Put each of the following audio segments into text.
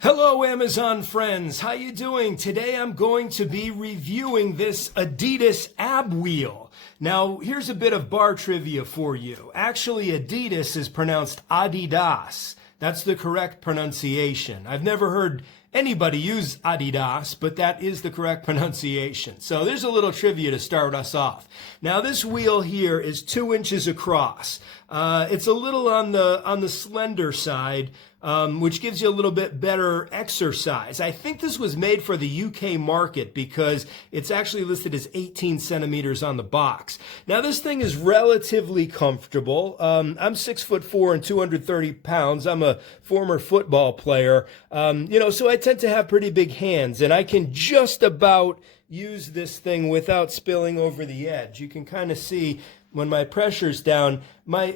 Hello Amazon friends, how you doing? Today I'm going to be reviewing this Adidas ab wheel. Now here's a bit of bar trivia for you. Actually Adidas is pronounced adidas. That's the correct pronunciation. I've never heard anybody use adidas, but that is the correct pronunciation. So there's a little trivia to start us off. Now this wheel here is 2 inches across. It's a little on the slender side, which gives you a little bit better exercise. I think this was made for the UK market because it's actually listed as 18 centimeters on the box. Now this thing is relatively comfortable. I'm 6'4" and 230 pounds. I'm a former football player, so I tend to have pretty big hands, and I can just about use this thing without spilling over the edge. You can kind of see when my pressure's down, my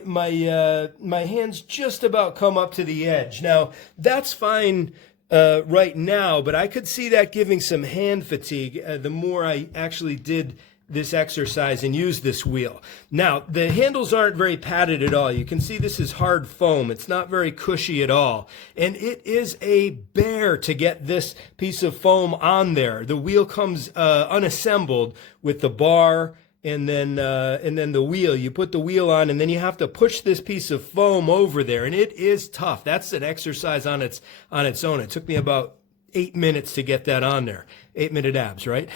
hands just about come up to the edge. Now, that's fine right now, but I could see that giving some hand fatigue the more I actually did this exercise and use this wheel. Now, the handles aren't very padded at all. You can see this is hard foam. It's not very cushy at all. And it is a bear to get this piece of foam on there. The wheel comes unassembled with the bar and then the wheel. You put the wheel on, and then you have to push this piece of foam over there, and it is tough. That's an exercise on its own. It took me about 8 minutes to get that on there. 8-minute abs, right?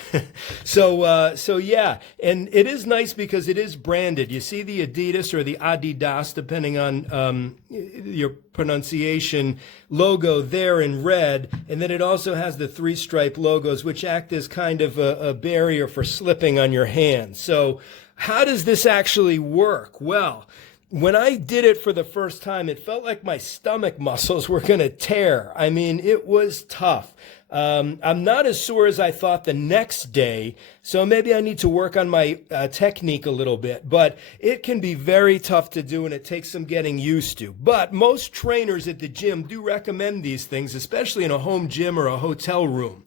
So yeah, and it is nice because it is branded. You see the Adidas or the Adidas, depending on your pronunciation, logo there in red, and then it also has the 3-stripe logos, which act as kind of a barrier for slipping on your hand. So how does this actually work? Well, when I did it for the first time, it felt like my stomach muscles were going to tear. I mean, it was tough. I'm not as sore as I thought the next day, so maybe I need to work on my technique a little bit. But it can be very tough to do, and it takes some getting used to. But most trainers at the gym do recommend these things, especially in a home gym or a hotel room.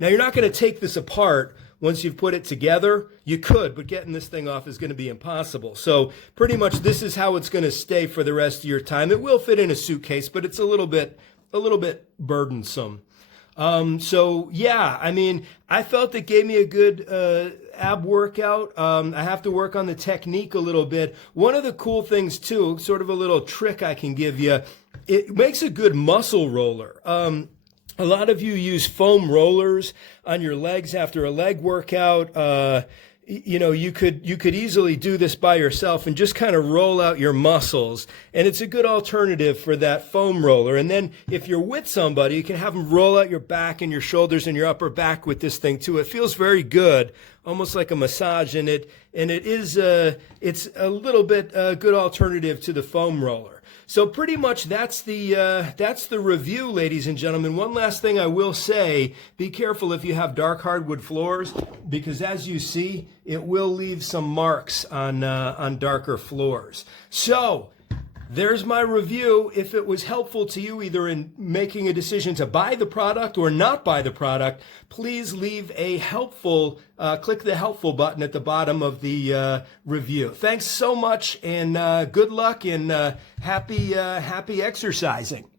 Now, you're not going to take this apart once you've put it together. You could, but getting this thing off is going to be impossible. So pretty much this is how it's going to stay for the rest of your time. It will fit in a suitcase, but it's a little bit burdensome. So yeah, I mean, I felt it gave me a good ab workout. I have to work on the technique a little bit. One of the cool things too, sort of a little trick I can give you, it makes a good muscle roller. A lot of you use foam rollers on your legs after a leg workout. You could easily do this by yourself and just kind of roll out your muscles. And it's a good alternative for that foam roller. And then if you're with somebody, you can have them roll out your back and your shoulders and your upper back with this thing too. It feels very good, almost like a massage. And it's a little bit good alternative to the foam roller. So pretty much that's the review, ladies and gentlemen. One last thing I will say, be careful if you have dark hardwood floors, because as you see, it will leave some marks on darker floors. So there's my review. If it was helpful to you either in making a decision to buy the product or not buy the product, please leave a click the helpful button at the bottom of the review. Thanks so much, and good luck, and happy exercising.